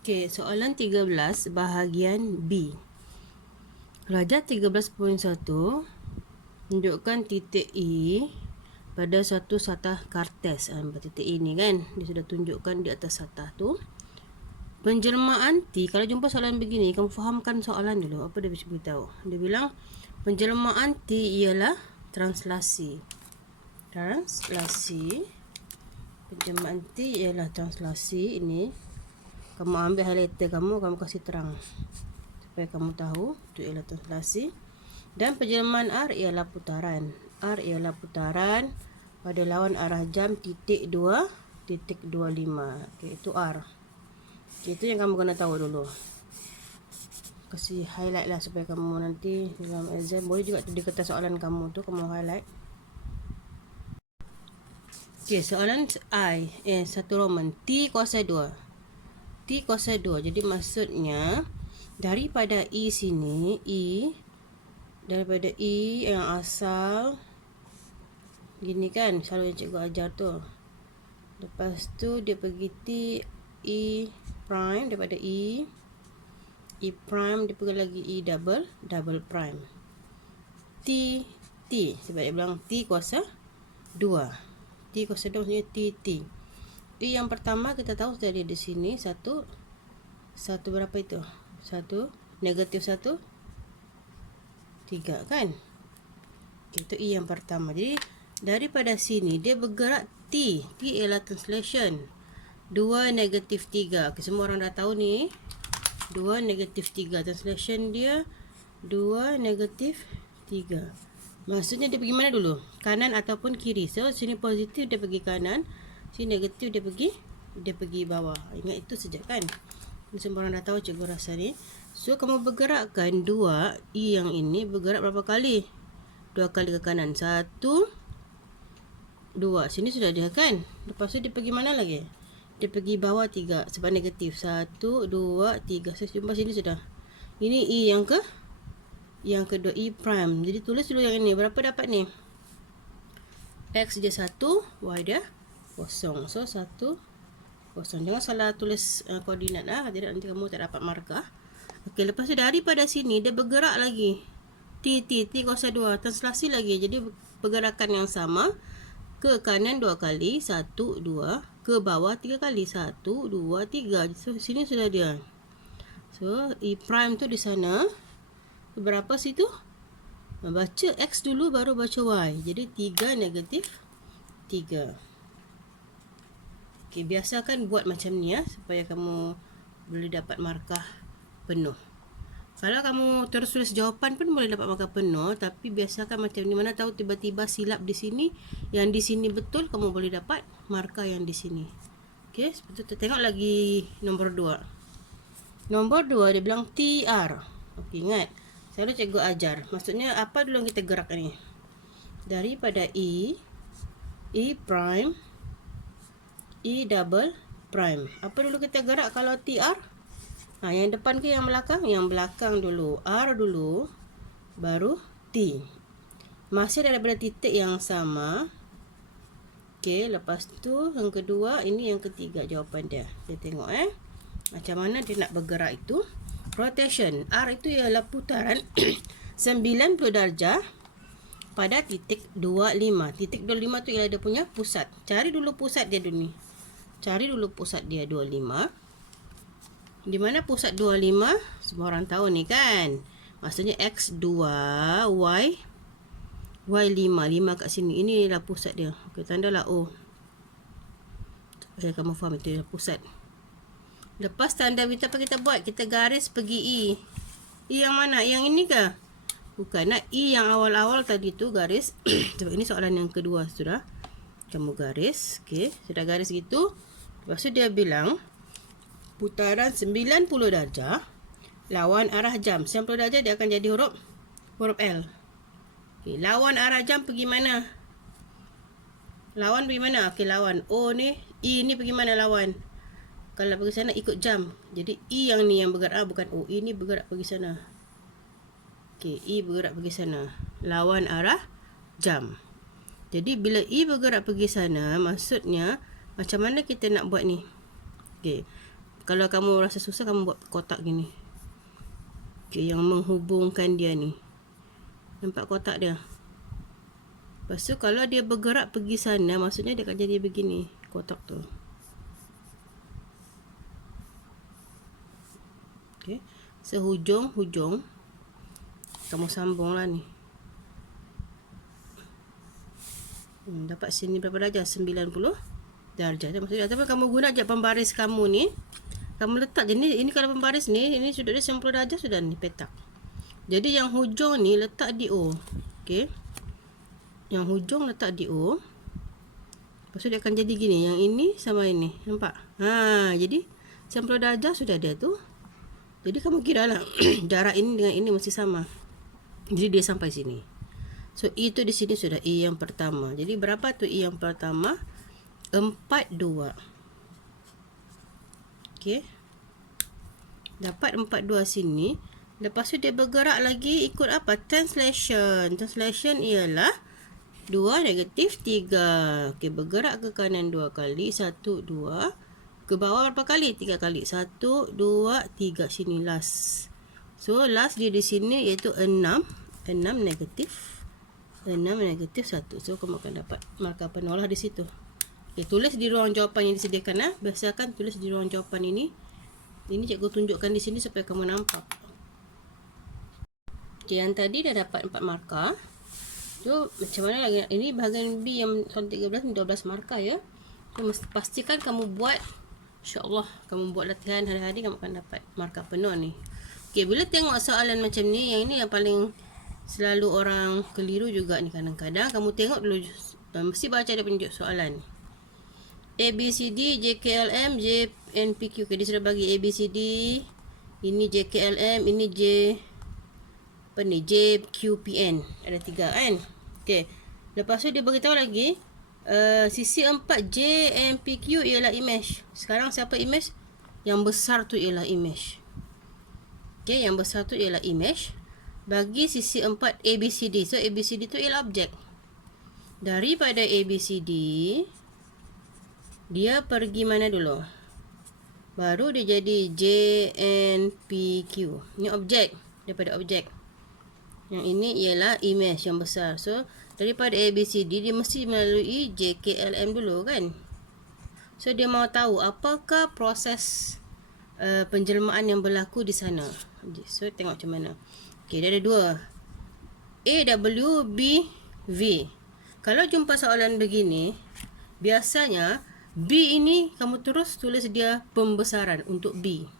Okey, soalan 13 bahagian B. Rajah 13.1 tunjukkan titik E pada satu satah kartes. Titik E ni kan, dia sudah tunjukkan di atas satah tu. Penjelmaan T, kalau jumpa soalan begini, kamu fahamkan soalan dulu. Apa dia beritahu? Dia bilang penjelmaan T ialah translasi. Penjelmaan T ialah translasi. Ini kamu ambil highlighter kamu kasih terang supaya kamu tahu itu ialah translasi. Dan penjelmaan R ialah putaran. R ialah putaran pada lawan arah jam titik 2.25. Okey, itu R. Okey, itu yang kamu kena tahu dulu. Kasih highlight lah supaya kamu nanti dalam exam boleh juga di kertas soalan kamu tu kamu highlight. Okey, soalan satu Roman T kuasa 2. T kuasa 2. Jadi maksudnya daripada E sini, daripada E yang asal gini kan, selalu yang cikgu ajar tu. Lepas tu dia pergi T, E prime, daripada E prime dia pergi lagi E double prime. T sebab dia bilang T kuasa 2. T kuasa 2 maksudnya T. E yang pertama kita tahu sudah ada di sini satu berapa itu? Negatif 1 3 kan? Itu E yang pertama. Jadi daripada sini dia bergerak T ialah translation 2 negatif 3. Okay, semua orang dah tahu ni 2 negatif 3. Translation dia 2 negatif 3. Maksudnya dia pergi mana dulu? Kanan ataupun kiri. So sini positif dia pergi kanan, sini negatif dia pergi bawah. Ingat itu saja kan? Semua orang dah tahu cikgu rasa ni. So kamu bergerakkan 2 E yang ini bergerak berapa kali? 2 kali ke kanan. 1 2. Sini sudah ada kan? Lepas tu dia pergi mana lagi? Dia pergi bawah 3 sebab negatif. 1 2 3. So jumpa sini sudah. Ini E yang kedua, E prime. Jadi tulis dulu yang ini. Berapa dapat ni? X dia 1, Y dia 0. So 1 0. Jangan salah tulis koordinat lah. Tidak nanti kamu tak dapat markah. Okey, lepas tu daripada sini dia bergerak lagi. T kuasa 2. Translasi lagi. Jadi pergerakan yang sama. Ke kanan 2 kali. 1 2. Ke bawah 3 kali. 1 2 3. So sini sudah dia. So E prime tu di sana. Berapa situ? Baca X dulu baru baca Y. Jadi 3 negatif 3. Okey, biasakan buat macam ni ya, supaya kamu boleh dapat markah penuh. Kalau kamu terus tulis jawapan pun boleh dapat markah penuh, tapi biasakan macam ni. Mana tahu tiba-tiba silap di sini, yang di sini betul, kamu boleh dapat markah yang di sini. Okey, seperti itu. Tengok lagi nombor 2. Nombor 2 dia bilang TR. Okey, ingat. Selalu cikgu ajar. Maksudnya apa dulu yang kita gerak ni? Daripada E prime, E double prime. Apa dulu kita gerak kalau TR? Yang depan ke yang belakang? Yang belakang dulu. R dulu, baru T. Masih daripada titik yang sama. Okey, lepas tu yang kedua, ini yang ketiga jawapan dia. Kita tengok macam mana dia nak bergerak itu. Rotation. R itu ialah putaran 90 darjah pada titik 25. Titik 25 tu ialah dia punya pusat. Cari dulu pusat dia dulu ni. Cari dulu pusat dia 25. Di mana pusat 25? Semua orang tahu ni kan. Maksudnya X2, Y 5. 5 kat sini. Ini ialah pusat dia. Okey, tandalah O. Supaya kamu faham itu ialah pusat. Lepas tanda apa kita buat? Kita garis pergi E. E yang mana? Yang ini ke? Bukan. Nak E yang awal-awal tadi tu garis. Sebab ini soalan yang kedua sudah. Kamu garis. Okey. Sudah garis gitu. Lepas tu dia bilang putaran 90 darjah lawan arah jam. 90 darjah dia akan jadi huruf L. Okey. Lawan arah jam pergi mana? Lawan pergi mana? Okey, lawan. O ni. E ni pergi mana lawan? Kalau pergi sana ikut jam. Jadi E yang ni yang bergerak, bukan O. E ni bergerak pergi sana. Okey, E bergerak pergi sana. Lawan arah jam. Jadi bila E bergerak pergi sana, maksudnya macam mana kita nak buat ni? Okey. Kalau kamu rasa susah, kamu buat kotak gini. Okey, yang menghubungkan dia ni. Nampak kotak dia? Lepas tu kalau dia bergerak pergi sana, maksudnya dia akan jadi begini, kotak tu. Okey. Sehujung-hujung kamu sambunglah ni. Dapat sini berapa darjah? 90 darjah. Maksudnya ataupun kamu guna je pembaris kamu ni. Kamu letak je ni. Ini kalau pembaris ni, ini sudut dia 90 darjah sudah ni petak. Jadi yang hujung ni letak di O. Okey. Yang hujung letak di O. Lepas tu dia akan jadi gini. Yang ini sama ini. Nampak? Jadi 90 darjah sudah dia tu. Jadi kamu kira lah jarak ini dengan ini mesti sama. Jadi dia sampai sini. So E tu di sini sudah E yang pertama. Jadi berapa tu E yang pertama? 42. Okey. Dapat 42 sini. Lepas tu dia bergerak lagi ikut apa? Translation. Translation ialah 2 negatif 3. Okey, bergerak ke kanan 2 kali. 1, 2. Ke bawah berapa kali? 3 kali. 1, 2, 3. Sini last. So last dia di sini iaitu 6. 6 negatif 1. So kamu akan dapat markah penuh lah di situ. Okay, tulis di ruang jawapan yang disediakan. Biasakan tulis di ruang jawapan ini. Ini cikgu tunjukkan di sini supaya kamu nampak. Okay, yang tadi dah dapat 4 markah. So macam mana lagi? Ini bahagian B yang 13 12 markah ya. So pastikan kamu buat. InsyaAllah kamu buat latihan hari-hari, kamu akan dapat markah penuh ni. Okay, bila tengok soalan macam ni, yang ini yang paling selalu orang keliru juga ni kadang-kadang. Kamu tengok dulu, mesti baca dia punya soalan. A, B, C, D, J, K, L, M, J, N, P, Q. Okay, dia sudah bagi A, B, C, D. Ini J, K, L, M. Ini J, apa ni? J, Q, P, N. Ada 3 kan? Okay. Lepas tu dia beritahu lagi. Sisi 4 J, M, P, Q ialah image. Sekarang siapa image? Yang besar tu ialah image. Okay, yang besar tu ialah image. Bagi sisi 4 A, B, C, D. So, A, B, C, D tu ialah objek. Daripada A, B, C, D, dia pergi mana dulu? Baru dia jadi J, N, P, Q. Ini objek. Daripada objek. Yang ini ialah image yang besar. So, daripada A, B, C, D, dia mesti melalui J, K, L, M dulu kan? So, dia mau tahu apakah proses penjelmaan yang berlaku di sana. So, tengok macam mana. Okay, dia ada 2. A, W, B, V. Kalau jumpa soalan begini, biasanya B ini kamu terus tulis dia pembesaran untuk B.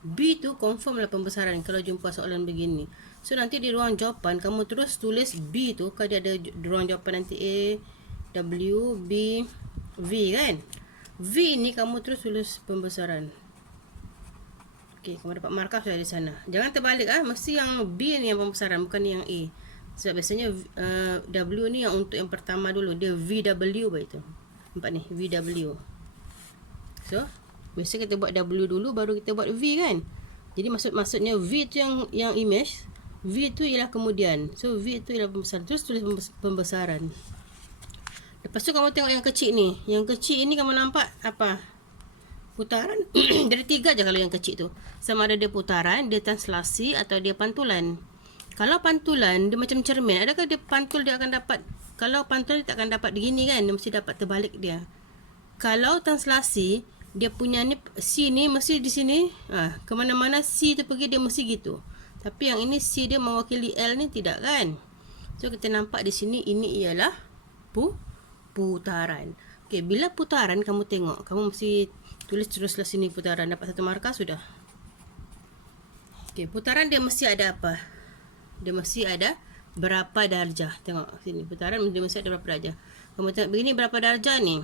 B tu confirm lah pembesaran kalau jumpa soalan begini. So nanti di ruang jawapan kamu terus tulis B tu. Kalau dia ada ruang jawapan nanti A, W, B, V kan. V ni kamu terus tulis pembesaran. Okey, kamu dapat markah sudah di sana. Jangan terbalik mesti yang B ni yang pembesaran bukan yang A. Sebab biasanya W ni yang untuk yang pertama dulu. Dia VW begitu. Nampak ni VW. So biasa kita buat W dulu baru kita buat V kan. Jadi maksudnya V tu yang image. V tu ialah kemudian. So V tu ialah pembesaran. Terus tulis pembesaran. Lepas tu kamu tengok yang kecil ni. Yang kecil ini kamu nampak apa? Putaran. Dari 3 je kalau yang kecil tu. Sama ada dia putaran, dia translasi atau dia pantulan. Kalau pantulan dia macam cermin. Adakah dia pantul dia akan dapat? Kalau pantul dia tak akan dapat begini kan. Dia mesti dapat terbalik dia. Kalau translasi dia punya ni C ni mesti di sini. Kemana-mana C tu pergi dia mesti gitu. Tapi yang ini C dia mewakili L ni tidak kan. So kita nampak di sini ini ialah putaran. Okey, bila putaran kamu tengok, kamu mesti tulis teruslah sini putaran, dapat 1 markah sudah. Okey, putaran dia mesti ada apa? Dia mesti ada berapa darjah. Tengok sini putaran dia mesti ada berapa darjah. Kamu tengok begini berapa darjah ni?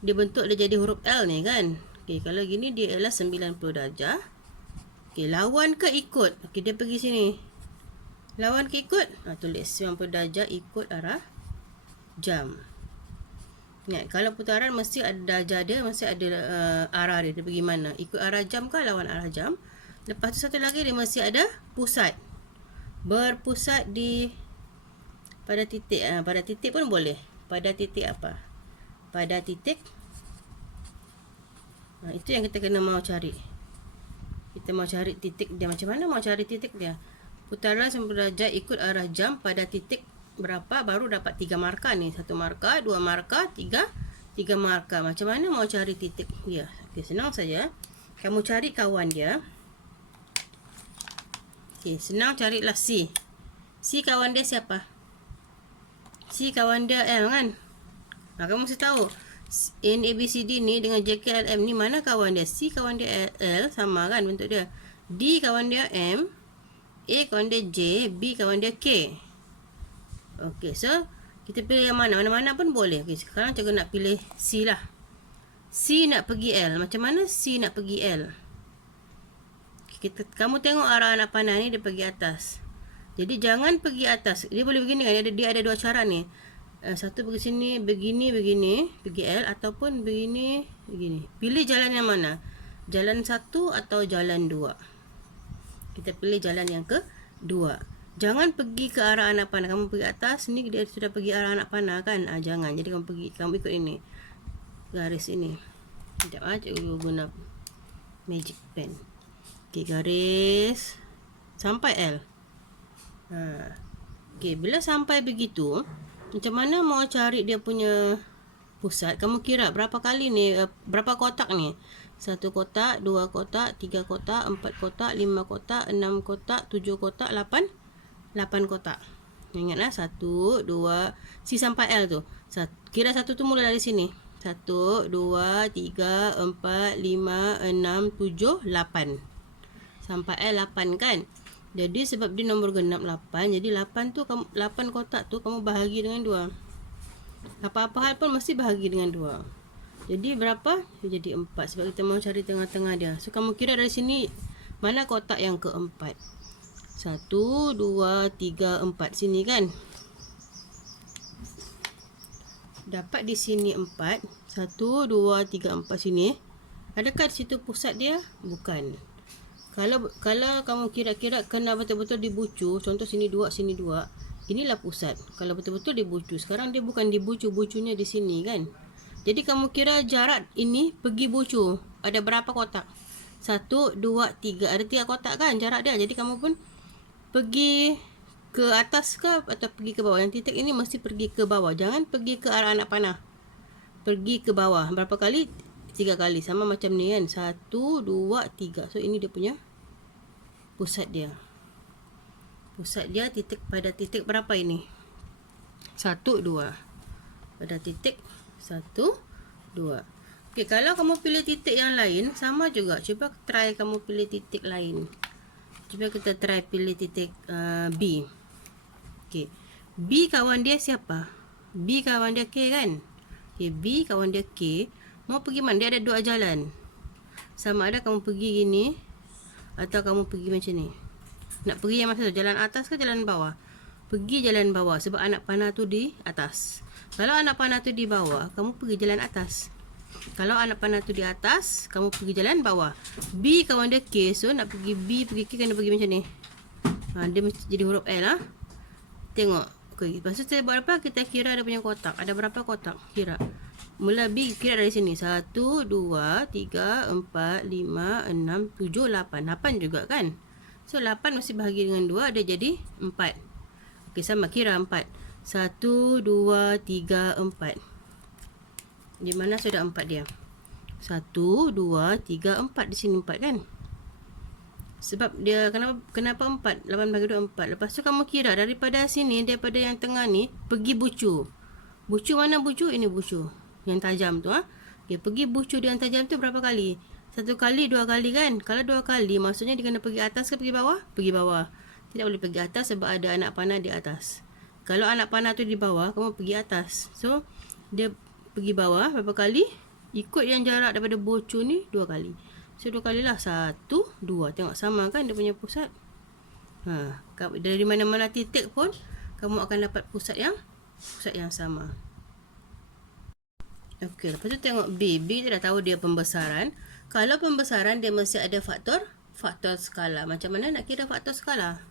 Dia bentuk dia jadi huruf L ni kan. Okey, kalau gini dia ialah 90 darjah. Okey, lawan ke ikut? Okey, dia pergi sini. Lawan ke ikut? Tulis 90 darjah ikut arah jam. Ingat, kalau putaran mesti ada darjah dia, mesti ada arah dia. Dia pergi mana? Ikut arah jam ke lawan arah jam? Lepas tu satu lagi dia mesti ada pusat. Berpusat di pada titik. Pada titik pun boleh. Pada titik apa? Pada titik Itu yang kita kena mau cari. Kita mau cari titik dia. Macam mana mau cari titik dia? Putaran 90 darjah ikut arah jam pada titik berapa baru dapat 3 markah ni. 1 markah, 2 markah, 3 markah. Macam mana mau cari titik dia? Okey, senang saja. Kamu cari kawan dia. Okey, senang carilah C. C kawan dia siapa? C kawan dia L kan? Kamu mesti tahu N, A, B, C, D ni dengan J, K, L, M ni mana kawan dia? C kawan dia L sama kan bentuk dia. D kawan dia M, A kawan dia J, B kawan dia K. Okey, so kita pilih yang mana? Mana-mana pun boleh. Okey, sekarang cikgu nak pilih C lah. C nak pergi L. Macam mana C nak pergi L? Kamu tengok arah anak panah ni dia pergi atas. Jadi jangan pergi atas. Dia boleh begini kan? Dia ada dua cara ni. Satu pergi sini, begini, pergi L, ataupun begini, begini. Pilih jalan yang mana? Jalan 1 atau jalan 2? Kita pilih jalan yang kedua. Jangan pergi ke arah anak panah. Kamu pergi atas, ni dia sudah pergi arah anak panah kan? Jangan. Jadi kamu ikut ini. Garis ini. Sekejap cikgu guna magic pen. Okey, garis sampai L. Okey, bila sampai begitu, macam mana mau cari dia punya pusat? Kamu kira berapa kali ni, berapa kotak ni? 1 kotak, 2 kotak, 3 kotak, 4 kotak, 5 kotak, 6 kotak, 7 kotak, 8 kotak. Ingatlah 1, 2, C sampai L tu. Kira 1 tu mula dari sini. 1, 2, 3, 4, 5, 6, 7, 8. Sampai L 8 kan? Jadi sebab dia nombor genap 8, jadi 8 kotak tu kamu bahagi dengan 2. Apa-apa hal pun mesti bahagi dengan 2. Jadi berapa? Jadi 4 sebab kita mau cari tengah-tengah dia. So kamu kira dari sini mana kotak yang keempat? 1, 2, 3, 4 sini kan? Dapat di sini 4. 1, 2, 3, 4 sini. Adakah di situ pusat dia? Bukan. Kalau kamu kira-kira kena betul-betul dibucu, contoh sini 2, sini 2, inilah pusat. Kalau betul-betul dibucu, sekarang dia bukan dibucu, bucunya di sini kan. Jadi kamu kira jarak ini pergi bucu, ada berapa kotak? 1, 2, 3, ada 3 kotak kan jarak dia. Jadi kamu pun pergi ke atas ke atau pergi ke bawah. Yang titik ini mesti pergi ke bawah, jangan pergi ke arah anak panah. Pergi ke bawah. Berapa kali? 3 kali. Sama macam ni kan. 1, 2, 3. So ini dia punya pusat dia. Pusat dia pada titik berapa ini? 1, 2. Pada titik 1, 2. Okey, kalau kamu pilih titik yang lain, sama juga. Cuba try kamu pilih titik lain. Cuba kita try pilih titik B. Okey. B kawan dia siapa? B kawan dia K kan? Okey, B kawan dia K. Mau pergi mana? Dia ada 2 jalan. Sama ada kamu pergi gini atau kamu pergi macam ni. Nak pergi yang mana tu? Jalan atas ke jalan bawah? Pergi jalan bawah sebab anak panah tu di atas. Kalau anak panah tu di bawah, kamu pergi jalan atas. Kalau anak panah tu di atas, kamu pergi jalan bawah. B kawan dia K. So nak pergi B, pergi K kena pergi macam ni. Dia mesti jadi huruf L lah. Tengok. Okay. Lepas tu kita buat apa? Kita kira dia punya kotak. Ada berapa kotak? Kira. Mula B kira dari sini. 1, 2, 3, 4, 5, 6, 7, 8. 8 juga kan? So 8 mesti bahagi dengan 2. Dia jadi 4. Okey, sama. Kira 4. 1, 2, 3, 4. Di mana sudah 4 dia? 1, 2, 3, 4. Di sini 4 kan? Sebab dia kenapa 4? 8 bagi 2, 4. Lepas tu kamu kira daripada sini, daripada yang tengah ni, pergi bucu. Bucu mana bucu? Ini bucu. Yang tajam tu. Okay, pergi bucu yang tajam tu berapa kali? 1 kali, 2 kali kan? Kalau 2 kali, maksudnya dia kena pergi atas ke pergi bawah? Pergi bawah. Tidak boleh pergi atas sebab ada anak panah di atas. Kalau anak panah tu di bawah, kamu pergi atas. So, dia pergi bawah berapa kali? Ikut yang jarak daripada bucu ni 2 kali. So 2 kali lah. 1, 2. Tengok sama kan dia punya pusat. Dari mana-mana titik pun kamu akan dapat pusat yang sama. Okey, lepas tu tengok B. B tu dah tahu dia pembesaran. Kalau pembesaran dia mesti ada faktor skala. Macam mana nak kira faktor skala?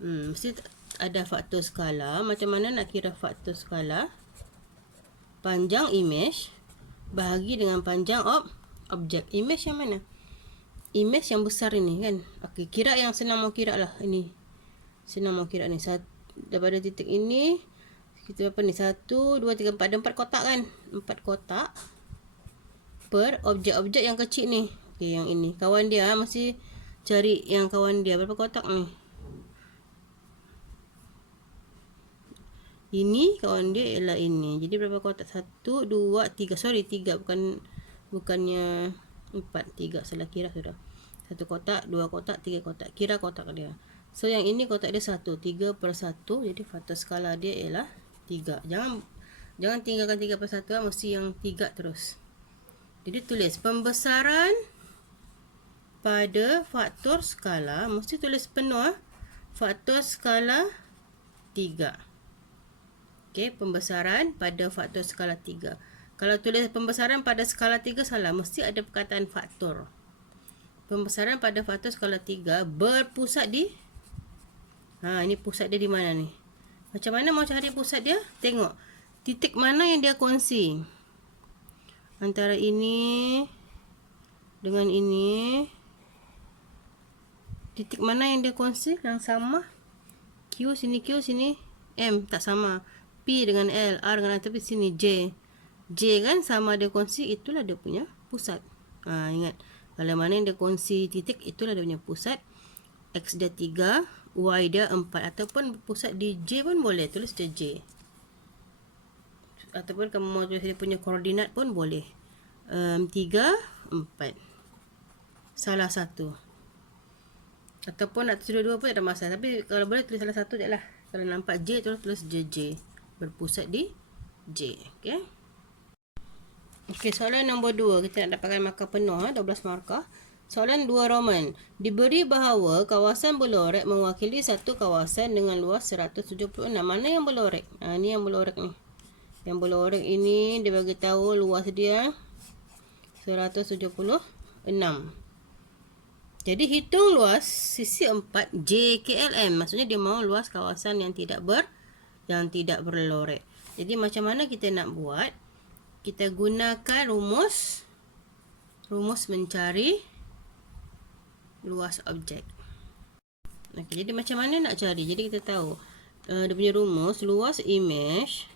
Mesti ada faktor skala. Macam mana nak kira faktor skala? Panjang image bahagi dengan panjang objek. Image yang mana? Image yang besar ini kan. Okey, kira yang senang mau kira lah ini. Senang mau kira ni. Daripada titik ini kita apa ni? 1 2 3 4 ada 4 kotak kan? 4 kotak per objek-objek yang kecil ni. Okey, yang ini. Kawan dia mesti cari yang kawan dia berapa kotak ni? Ini kawan dia ialah ini. Jadi berapa kotak? 1 2 3. Sorry, 3 bukannya 4, 3 salah kira sudah. 1 kotak, 2 kotak, 3 kotak. Kira kotak dia. So yang ini kotak dia 1, 3 per 1. Jadi faktor skala dia ialah 3. Jangan tinggalkan 3 per 1 lah, mesti yang 3 terus. Jadi tulis pembesaran pada faktor skala, mesti tulis penuh faktor skala 3. Okey, pembesaran pada faktor skala 3. Kalau tulis pembesaran pada skala 3 salah, mesti ada perkataan faktor. Pembesaran pada faktor skala 3 berpusat di ini pusat dia di mana ni? Macam mana mau cari pusat dia? Tengok titik mana yang dia kongsi antara ini dengan ini. Titik mana yang dia kongsi yang sama? Q sini M tak sama. P dengan L, R dengan R, tapi sini J kan sama dia kongsi, itulah dia punya pusat. Ingat, kalau mana yang dia kongsi titik, itulah dia punya pusat. X dia 3, Y dia 4, ataupun pusat di J pun boleh, tulis dia J. Ataupun kamu mau tulis dia punya koordinat pun boleh. 3, 4. Salah satu. Ataupun nak tulis dua pun tak ada masalah, tapi kalau boleh tulis salah satu je lah. Kalau nampak J, tulis JJ. Berpusat di J. Okey. Okey, soalan nombor 2. Kita nak dapatkan markah penuh, 12 markah. Soalan 2 Roman. Diberi bahawa kawasan berlorek mewakili satu kawasan dengan luas 176. Mana yang berlorek? Ni yang berlorek ni. Yang berlorek ini dia bagi tahu luas dia 176. Jadi hitung luas sisi 4 JKLM. Maksudnya dia mahu luas kawasan yang tidak berlorek. Jadi macam mana kita nak buat? Kita gunakan rumus mencari luas objek. Okey, jadi macam mana nak cari? Jadi kita tahu dia punya rumus luas image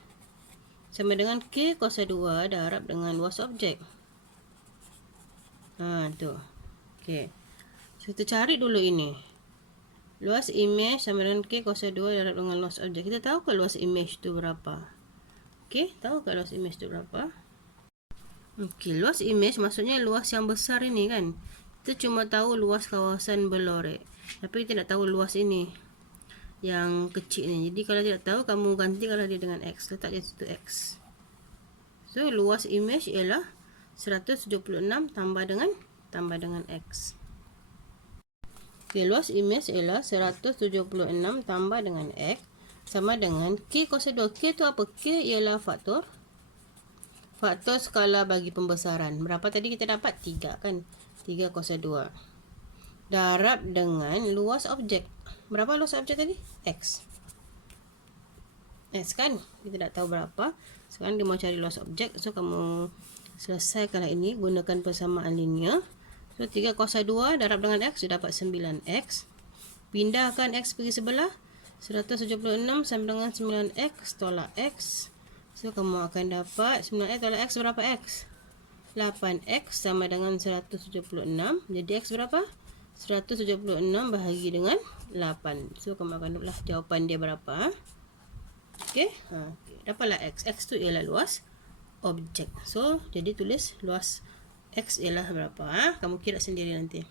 sama dengan K kuasa 2 darab dengan luas objek. Tu. Okey. So, kita cari dulu ini. Luas image sama dengan K kuasa 2 darab dengan luas objek. Kita tahu ke luas image tu berapa? Okey, tahu ke luas image tu berapa? Okey, luas image maksudnya luas yang besar ini kan. Kita cuma tahu luas kawasan berlorek. Tapi kita nak tahu luas ini. Yang kecil ni. Jadi kalau tidak tahu, kamu gantikanlah dia dengan X. Letak dia situ X. So, luas image ialah 176 tambah dengan X. Okay, luas image ialah 176 tambah dengan X sama dengan K kuasa 2. K tu apa? K ialah faktor skala bagi pembesaran. Berapa tadi kita dapat? 3 kan? 3 kuasa 2. Darab dengan luas objek. Berapa luas objek tadi? X. X kan? Kita tak tahu berapa. Sekarang dia mau cari luas objek. So, kamu selesaikanlah ini. Gunakan persamaan linear. So, 3 kuasa 2 darab dengan X, dia dapat 9X. Pindahkan X pergi sebelah. 176 sama dengan 9X tolak X. So, kamu akan dapat 9X tolak X berapa X? 8X sama dengan 176. Jadi, X berapa? 176 bahagi dengan 8. So, kamu akan dapatlah jawapan dia berapa. Okey. Dapatlah X. X tu ialah luas objek. So, jadi tulis luas X ialah berapa? Kamu kira sendiri nanti.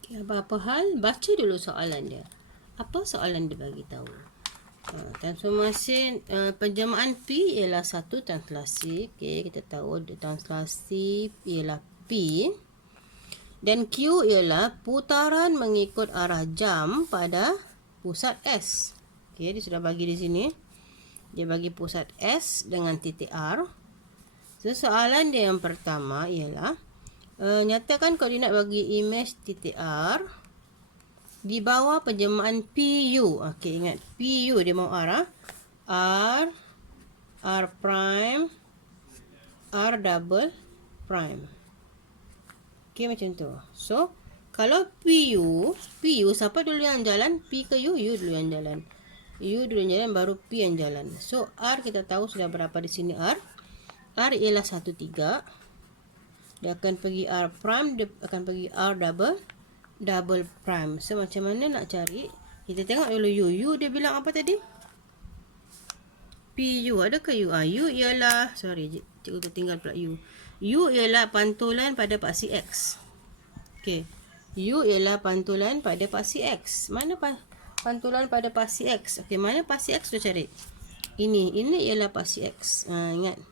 Okay, apa-apa hal, baca dulu soalan dia. Apa soalan dia bagi tahu? Transformasi penjamaan P ialah satu translasi. Okay, kita tahu translasi ialah P. Dan Q ialah putaran mengikut arah jam pada pusat S. Okay, dia sudah bagi di sini. Dia bagi pusat S dengan titik R. So, soalan dia yang pertama ialah nyatakan koordinat bagi image titik R di bawah penjamaan PU. Okey, ingat PU dia mau arah R, R prime, R double prime. Okey, macam tu. So, kalau PU siapa dulu yang jalan? P ke U? U dulu yang jalan. U dulu yang jalan, baru P yang jalan. So, R kita tahu sudah berapa di sini R. R ialah 1, 3. Dia akan pergi R prime, dia akan pergi R double prime. So, macam mana nak cari? Kita tengok dulu U. U dia bilang apa tadi? PU. Ada ke U? U ialah, sorry, cikgu tertinggal pula U. U ialah pantulan pada paksi X. Okey. U ialah pantulan pada paksi X. Mana pantulan pada paksi X? Okey, mana paksi X tu cari? Ini ialah paksi X. Ingat.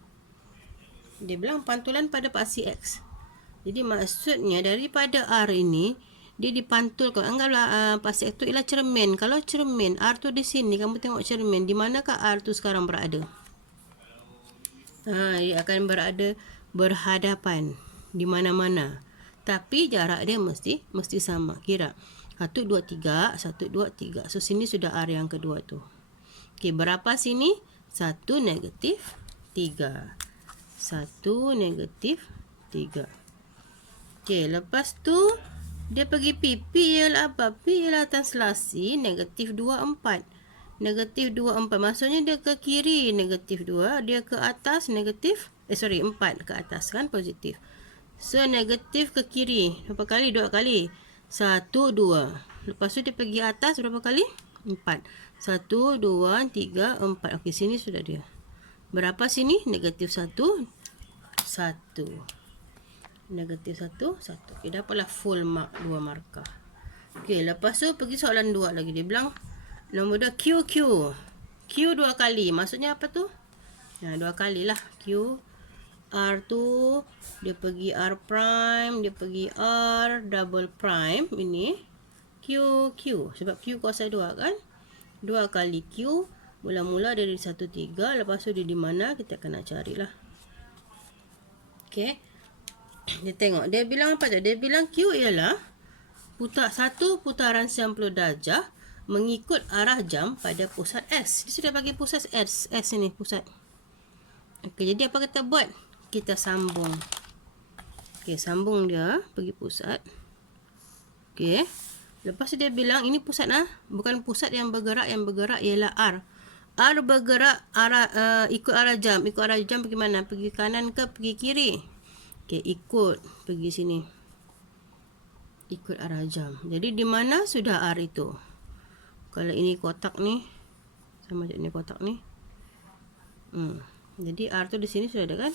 Dia bilang pantulan pada paksi X. Jadi maksudnya daripada R ini dia dipantulkan. Anggaplah paksi X tu ialah cermin. Kalau cermin R tu di sini, kamu tengok cermin, di manakah R tu sekarang berada? Dia akan berada berhadapan di mana-mana. Tapi jarak dia mesti sama. Kira 1 2 3, 1 2 3. So sini sudah R yang kedua tu. Okey, berapa sini? 1 negatif 3. 1 negatif 3. Okey, lepas tu dia pergi P. P ialah apa? P ialah translasi negatif 2 4. Negatif 2 4. Maksudnya dia ke kiri negatif 2, dia ke atas negatif 4 ke atas kan positif. So negatif ke kiri berapa kali? 2 kali. 1 2. Lepas tu dia pergi atas berapa kali? 4. 1 2 3 4. Okey, sini sudah dia. Berapa sini? Negatif 1 1. Negatif 1 1. Okey, dapatlah full mark 2 markah. Okey, lepas tu pergi soalan 2 lagi. Dia bilang nombor 2 Q. Q 2 kali. Maksudnya apa tu? 2 kali lah. Q. R tu dia pergi R prime, dia pergi R double prime. Ini Q. Sebab Q kuasa 2 kan? 2 kali Q. Mula-mula dari 1 3. Lepas tu dia di mana? Kita akan nak carilah. Okey. Dia tengok. Dia bilang apa tu? Dia bilang Q ialah satu putaran 90 darjah mengikut arah jam pada pusat S. Dia sudah bagi pusat S. S ini pusat. Okey, jadi apa kita buat? Kita sambung. Okey, sambung dia pergi pusat. Okey. Lepas tu dia bilang ini pusat bukan pusat yang bergerak ialah R. R bergerak ikut arah jam. Ikut arah jam pergi mana? Pergi kanan ke pergi kiri? Okey, ikut pergi sini. Ikut arah jam. Jadi di mana sudah R itu? Kalau ini kotak ni, sama macam ni kotak ni. Jadi R tu di sini sudah ada kan?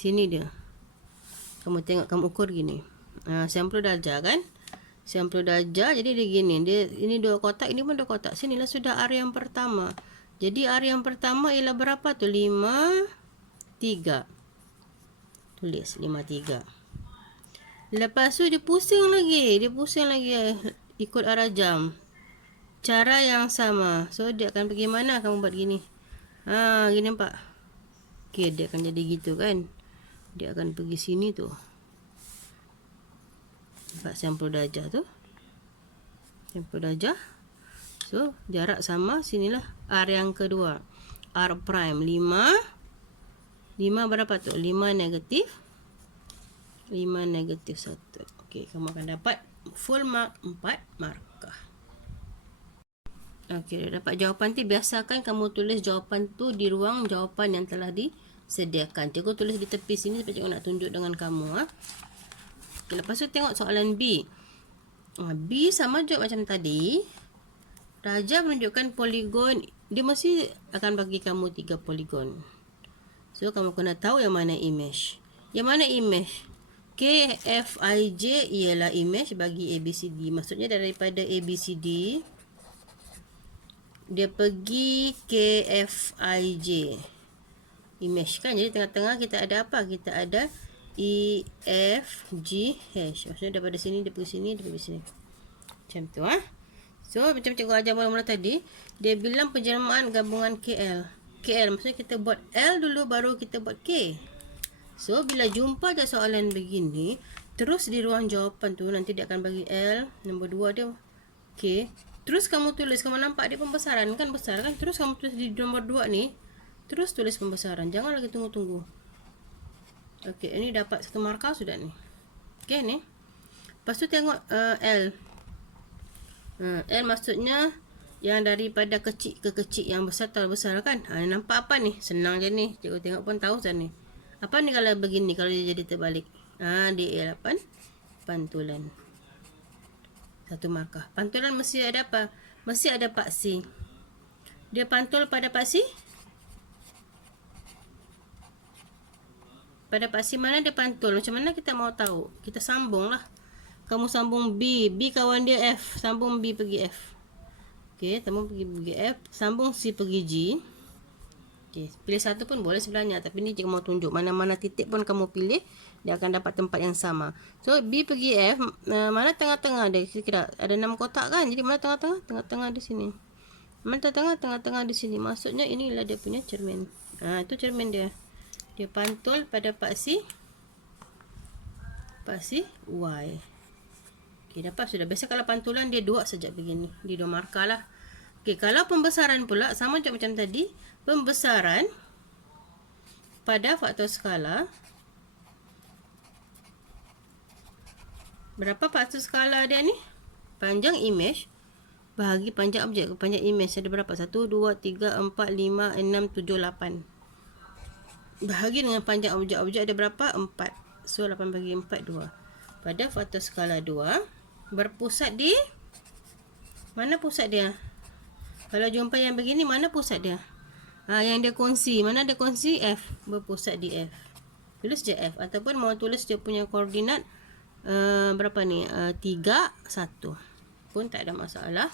Sini dia. Kamu tengok, kamu ukur gini. 90 darjah kan? 90 darjah, jadi dia gini. Ini 2 kotak, ini pun 2 kotak. Sinilah sudah R yang pertama. Jadi R yang pertama ialah berapa tu? 5 3. Tulis 5 3. Lepas tu dia pusing lagi ikut arah jam. Cara yang sama. So dia akan pergi mana? Kamu buat gini. Gini nampak? Okey, dia akan jadi gitu kan? Dia akan pergi sini tu. Nampak 90 darjah tu? 90 darjah. So jarak sama, sinilah R yang kedua. R prime 5 berapa tu? 5 negatif 1. Okey, kamu akan dapat full mark 4 markah. Okey, dah dapat jawapan tu. Biasakan kamu tulis jawapan tu di ruang jawapan yang telah disediakan. Cikgu tulis di tepi sini sebab cikgu nak tunjuk dengan kamu. Okey, lepas tu tengok soalan B. B sama juga macam tadi. Raja menunjukkan poligon. Dia mesti akan bagi kamu 3 poligon. So, kamu kena tahu yang mana image. Yang mana image? KFIJ ialah image bagi ABCD. Maksudnya daripada ABCD, dia pergi KFIJ. Image kan? Jadi tengah-tengah kita ada apa? Kita ada EFGH. Maksudnya daripada sini, dia pergi sini, dia pergi sini. Macam tu. So, macam cikgu ajar mula-mula tadi, dia bilang penjelmaan gabungan KL. KL maksudnya kita buat L dulu baru kita buat K. So bila jumpa ada soalan begini, terus di ruang jawapan tu nanti dia akan bagi L, nombor 2 dia K. Terus kamu tulis, kamu nampak dia pembesaran kan, besar kan? Terus kamu tulis di nombor 2 ni, terus tulis pembesaran. Jangan lagi tunggu-tunggu. Okey, ini dapat satu markah sudah ni. Okey ni. Lepas tu tengok L. L maksudnya yang daripada kecil ke kecil, yang besar tahu besar kan. Nampak apa ni? Senang je ni. Cikgu tengok pun tahu dah ni. Apa ni kalau begini, kalau dia jadi terbalik? DA8 pantulan. Satu markah. Pantulan mesti ada apa? Mesti ada paksi. Dia pantul pada paksi? Pada paksi mana dia pantul? Macam mana kita mau tahu? Kita sambung lah. Kamu sambung B. B kawan dia F. Sambung B pergi F. Okey, sambung pergi F. Sambung C pergi G. Okey, pilih satu pun boleh sebenarnya. Tapi ni cikgu mau tunjuk. Mana-mana titik pun kamu pilih, dia akan dapat tempat yang sama. So, B pergi F. Mana tengah-tengah dia? Kira ada 6 kotak kan? Jadi, mana tengah-tengah? Tengah-tengah di sini. Mana tengah? Tengah-tengah di sini. Maksudnya, inilah dia punya cermin. Itu cermin dia. Dia pantul pada paksi Y. Okey, dapat sudah. Biasa kalau pantulan dia dua saja begini. Dia dua markah lah. Okey, kalau pembesaran pula sama macam tadi. Pembesaran pada faktor skala. Berapa faktor skala dia ni? Panjang imej bahagi panjang objek. Panjang imej ada berapa? 1, 2, 3, 4, 5, 6, 7, 8. Bahagi dengan panjang objek-objek ada berapa? 4. So, 8 bagi 4, 2. Pada faktor skala 2, berpusat di mana pusat dia? Kalau jumpa yang begini, mana pusat dia? Yang dia kongsi. Mana dia kongsi? F. Berpusat di F. Tulis je F. Ataupun mau tulis dia punya koordinat berapa ni? 3, 1. Pun tak ada masalah.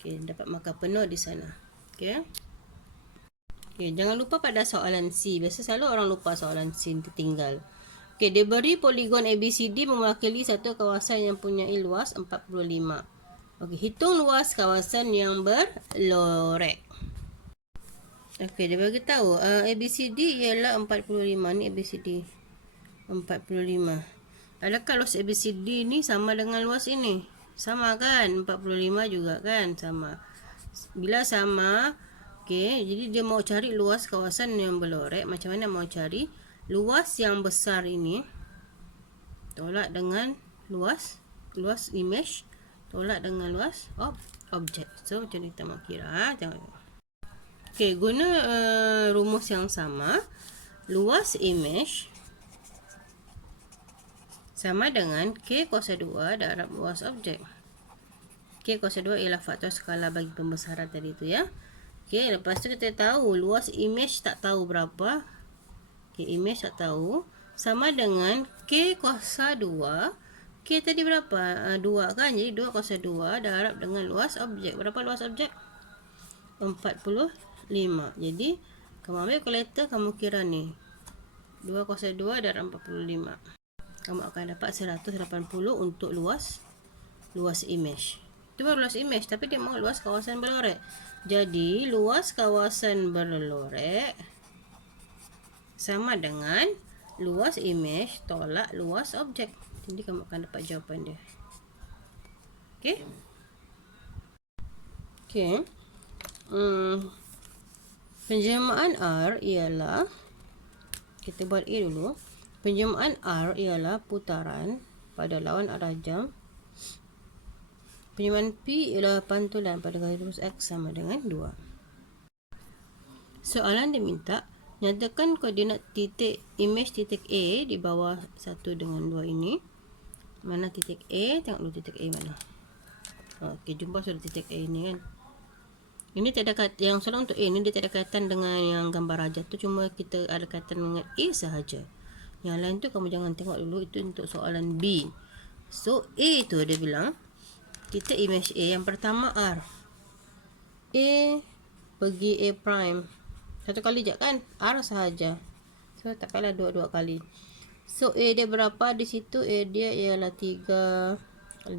Okey, dapat markah penuh di sana. Okey. Okey, jangan lupa pada soalan C. Biasa selalu orang lupa soalan C, tertinggal. Okey, dia beri poligon ABCD mewakili satu kawasan yang punya luas 45. Okey, hitung luas kawasan yang berlorek. Okey, dia bagi tahu ABCD ialah 45. Ni ABCD 45. Adakah luas ABCD ni sama dengan luas ini? Sama kan? 45 juga kan? Sama. Bila sama, okey, jadi dia mau cari luas kawasan yang berlorek. Macam mana mau cari? Luas yang besar ini tolak dengan luas imej tolak dengan luas objek. So, macam ni kita mau kira. Tengok. Okey, guna rumus yang sama. Luas imej sama dengan K kuasa 2 darab luas objek. K kuasa 2 ialah faktor skala bagi pembesaran tadi tu ya. Okey, lepas tu kita tahu luas imej tak tahu berapa. Okey, imej tak tahu. Sama dengan K kuasa 2. K tadi berapa? 2 kan? Jadi 2 kuasa 2 darab dengan luas objek. Berapa luas objek? 45. Jadi, kamu ambil kalkulator, kamu kira ni. 2 kuasa 2 darab 45. Kamu akan dapat 180 untuk luas imej. Itu baru luas imej. Tapi dia mahu luas kawasan berlorek. Jadi, luas kawasan berlorek sama dengan luas imej tolak luas objek. Jadi kamu akan dapat jawapan dia. Okey? Okey. Penjelmaan R ialah, kita buat A dulu. Penjelmaan R ialah putaran pada lawan arah jam. Penjelmaan P ialah pantulan pada garis lurus X sama dengan 2. Soalan dia minta nyatakan koordinat titik imej titik A di bawah 1 dengan 2 ini. Mana titik A? Tengok dulu titik A mana. Okey, jumpa sudah titik A ni kan. Ini tak ada kaitan, yang soalan untuk A ni dia tak ada kaitan dengan yang gambar raja tu, cuma kita ada kaitan dengan A sahaja. Yang lain tu kamu jangan tengok dulu, itu untuk soalan B. So A tu dia bilang titik imej A yang pertama R. A pergi A prime. Satu kali je kan? R sahaja. So, takkanlah dua kali. So, A dia berapa di situ? A dia ialah 35.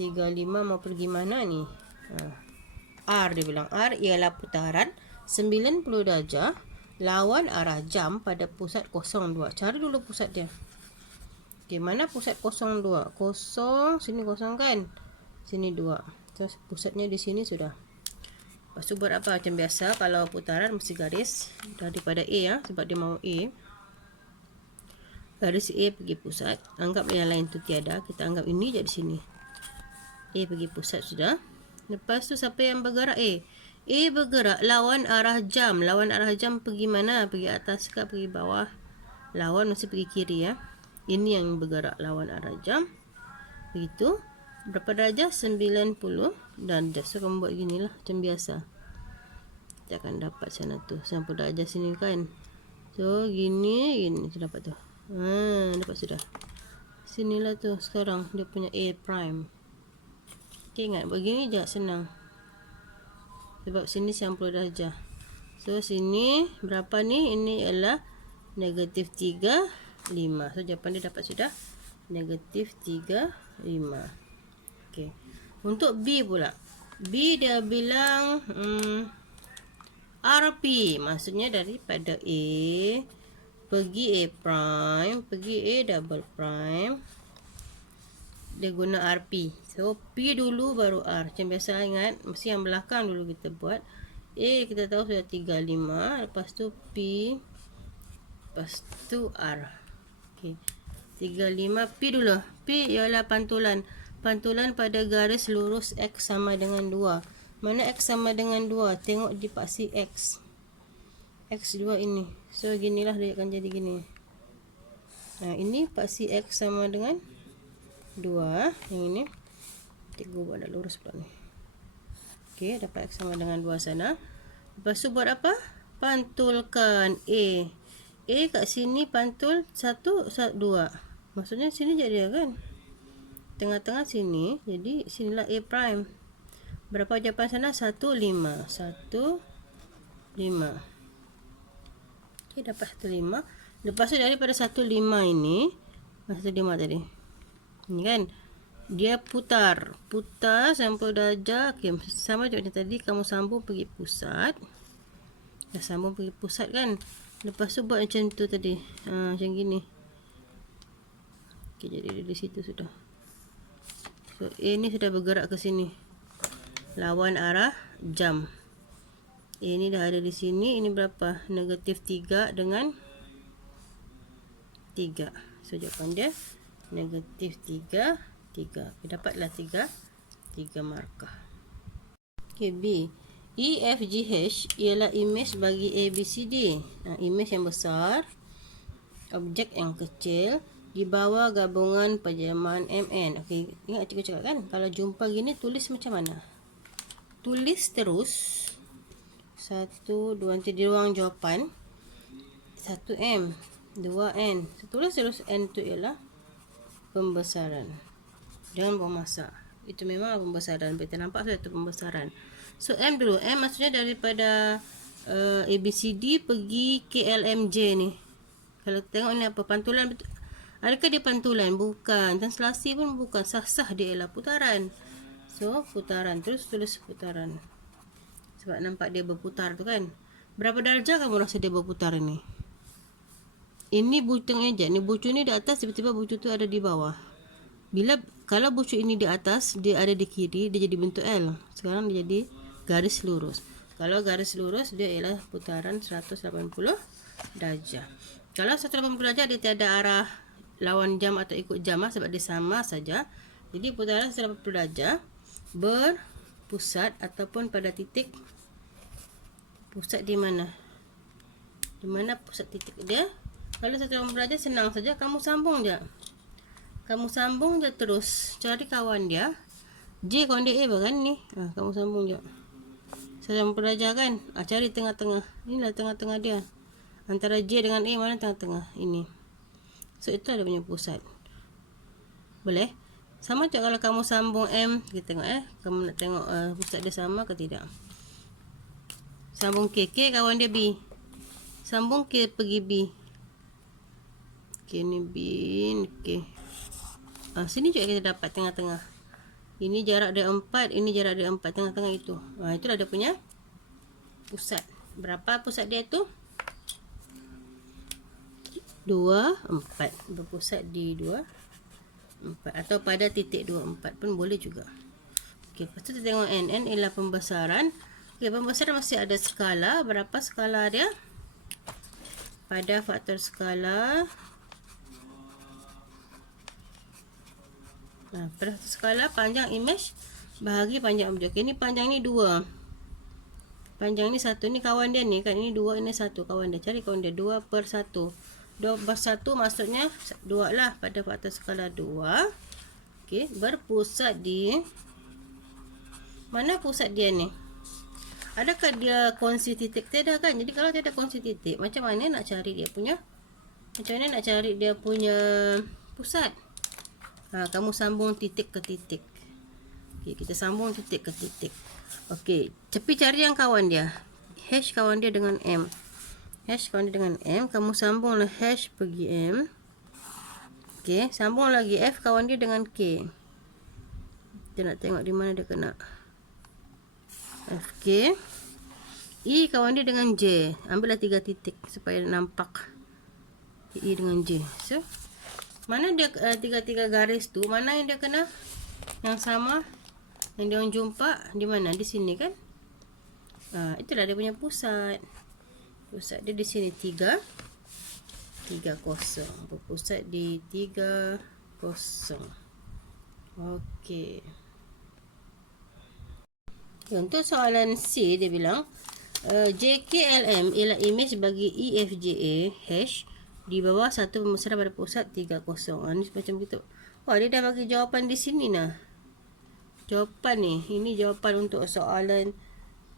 35 mau pergi mana ni? R dia bilang. R ialah putaran 90 darjah lawan arah jam pada pusat 02. Cari dulu pusat dia. Okey, mana pusat 02? Kosong, sini kosong kan? Sini 2. So, pusatnya di sini sudah. Lepas tu buat apa? Macam biasa, kalau putaran mesti garis daripada A ya, sebab dia mau A. garis A pergi pusat. Anggap yang lain tu tiada. Kita anggap ini je di sini. A pergi pusat sudah. Lepas tu siapa yang bergerak A? A bergerak lawan arah jam. Lawan arah jam pergi mana? Pergi atas ke pergi bawah? Lawan mesti pergi kiri ya. Ini yang bergerak lawan arah jam. Begitu. Berapa darjah? 90 darjah. So kamu buat gini lah macam biasa. Kita akan dapat sana tu 90 darjah sini kan. So gini tu dapat tu. Dapat sudah. Sinilah tu sekarang dia punya A prime. Okay, ingat begini je senang. Sebab sini 90 darjah. So sini berapa ni? Ini ialah negatif 3, 5. So jawapan dia dapat sudah negatif 3, 5. Okay. Untuk B pula. B dia bilang RP. Maksudnya daripada A pergi A prime, pergi A double prime. Dia guna RP. So P dulu baru R. Macam biasa ingat, mesti yang belakang dulu kita buat. A kita tahu sudah 35. Lepas tu P. Lepas tu R. Okay. 35 P dulu. P ialah pantulan. Pantulan pada garis lurus X sama dengan 2. Mana X sama dengan 2? Tengok di paksi X. X2 ini. So ginilah dia akan jadi gini. Ini paksi X sama dengan 2. Yang ini. Cikgu buat dah lurus pula ni. Okey, dapat X sama dengan 2 sana. Lepas tu buat apa? Pantulkan A. A kat sini pantul 1, 2. Maksudnya sini jadi kan? Tengah-tengah sini. Jadi sinilah A prime. Berapa jawapan sana? 1, 5. 1, 5. Okay, dapat 1, 5. Lepas tu daripada 1, 5 ini. 1, 5 tadi. Ini kan? Dia putar. Putar 90 darjah. Okay, sama je macam tadi. Kamu sambung pergi pusat. Dah sambung pergi pusat kan? Lepas tu buat macam tu tadi. Macam gini. Okay, jadi di situ sudah. So A ni sudah bergerak ke sini. Lawan arah jam. A ni dah ada di sini. Ini berapa? Negatif 3 dengan 3. So jawapan dia negatif 3, 3. Dapatlah 3 markah. Okay, B. E, F, G, H ialah imej bagi A, B, C, D. Imej yang besar, objek yang kecil, di bawah gabungan perjamaan MN. Okey, ingat cikgu cakap kan, kalau jumpa gini tulis macam mana? Tulis terus 1, 2, nanti di ruang jawapan 1M, 2N. Tulis terus N tu ialah pembesaran. Jangan buang masa. Itu memang pembesaran. Kita nampak sudah itu pembesaran. So M dulu. M maksudnya daripada ABCD pergi KLMJ ni. Kalau tengok ni apa? Pantulan betul. Adakah dia pantulan? Bukan. Translasi pun bukan. Sah-sah dia ialah putaran. So, putaran. Terus tulis putaran. Sebab nampak dia berputar tu kan. Berapa darjah kamu rasa dia berputar ni? Ini bucungnya je. Ni bucung ni di atas, tiba-tiba bucung tu ada di bawah. Kalau bucung ini di atas, dia ada di kiri, dia jadi bentuk L. Sekarang dia jadi garis lurus. Kalau garis lurus, dia ialah putaran 180 darjah. Kalau 180 darjah, dia tiada arah lawan jam atau ikut jam sebab dia sama saja. Jadi putaran 180 darjah berpusat ataupun pada titik pusat di mana? Di mana pusat titik dia? Kalau 180 darjah senang saja, kamu sambung je. Kamu sambung je terus. Cari kawan dia. J kawan dia A bukan ni? Kamu sambung je. 180 darjah kan? Cari tengah-tengah. Inilah tengah-tengah dia. Antara J dengan A mana tengah-tengah? Ini. So itu ada punya pusat. Boleh? Sama je kalau kamu sambung M. Kita tengok kamu nak tengok pusat dia sama ke tidak. Sambung K. K kawan dia B. Sambung K pergi B. K ni B. K. Sini juga kita dapat tengah-tengah. Ini jarak dia 4. Ini jarak dia 4. Tengah-tengah itu. Itulah dia punya pusat. Berapa pusat dia tu? 2, 4. Berpusat di 2, 4. Atau pada titik 2, 4 pun boleh juga. Okey, lepas tu kita tengok N. N ialah pembesaran. Okey, pembesaran mesti ada skala. Berapa skala dia? Pada faktor skala Pada satu skala panjang imej bahagi panjang objek. Okay, ni panjang ni 2. Panjang ni 1. Ni kawan dia ni kan. Ini 2, ini 1 kawan dia. Cari kawan dia. 2 per 1. 2 per 1 maksudnya 2 lah pada faktor skala 2. Okay, berpusat di mana pusat dia ni? Adakah dia kongsi titik? Tidak kan? Jadi kalau tidak kongsi titik, macam mana nak cari dia punya? Macam mana nak cari dia punya pusat? Kamu sambung titik ke titik. Okay, kita sambung titik ke titik. Okey, tapi cari yang kawan dia. Hash kawan dia dengan M. Hash kawan dia dengan M, kamu sambunglah hash pergi M. Okey, sambung lagi F kawan dia dengan K. Kita nak tengok di mana dia kena. FK. E kawan dia dengan J. Ambillah 3 titik supaya nampak E dengan J. So, mana dia 3 garis tu, mana yang dia kena? Yang sama, yang dia orang jumpa di mana? Di sini kan? Itulah dia punya pusat. Pusat dia di sini 3 kosong. Berpusat di 3 kosong. Okey. Untuk soalan C dia bilang JKLM ialah imej bagi EFGA hash di bawah satu pembesaran pada pusat 3 kosong. Ni macam gitu. Wah, dia dah bagi jawapan di sini nah. Jawapan ni. Ini jawapan untuk soalan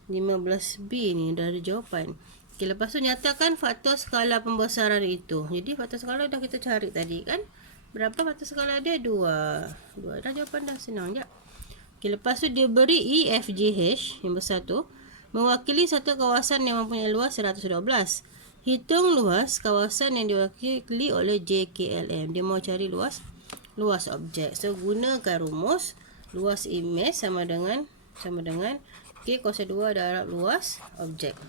15B ni. Dah ada jawapan. Okay, lepas tu nyatakan faktor skala pembesaran itu. Jadi faktor skala dah kita cari tadi kan. Berapa faktor skala dia? 2. Dah jawapan dah senang je. Okay, lepas tu dia beri EFGH yang besar tu mewakili satu kawasan yang mempunyai luas 112. Hitung luas kawasan yang diwakili oleh JKLM. Dia mau cari luas objek. So gunakan rumus luas imej sama dengan K kuasa 2 darab luas objek.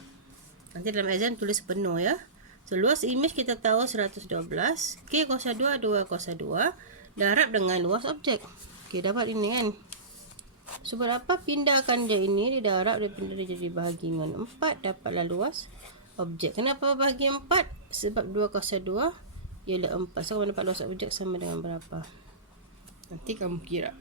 Nanti dalam exam tulis penuh ya. So luas imej kita tahu 112. K kuasa 2 kuasa 2 darab dengan luas objek. Okey, dapat ini kan. So berapa pindahkan dia ini, dia darab, dia pindah dia jadi bahagi dengan 4, dapatlah luas objek. Kenapa bahagi 4? Sebab 2 kuasa 2 ialah 4. So kamu dapat luas objek sama dengan berapa? Nanti kamu kira.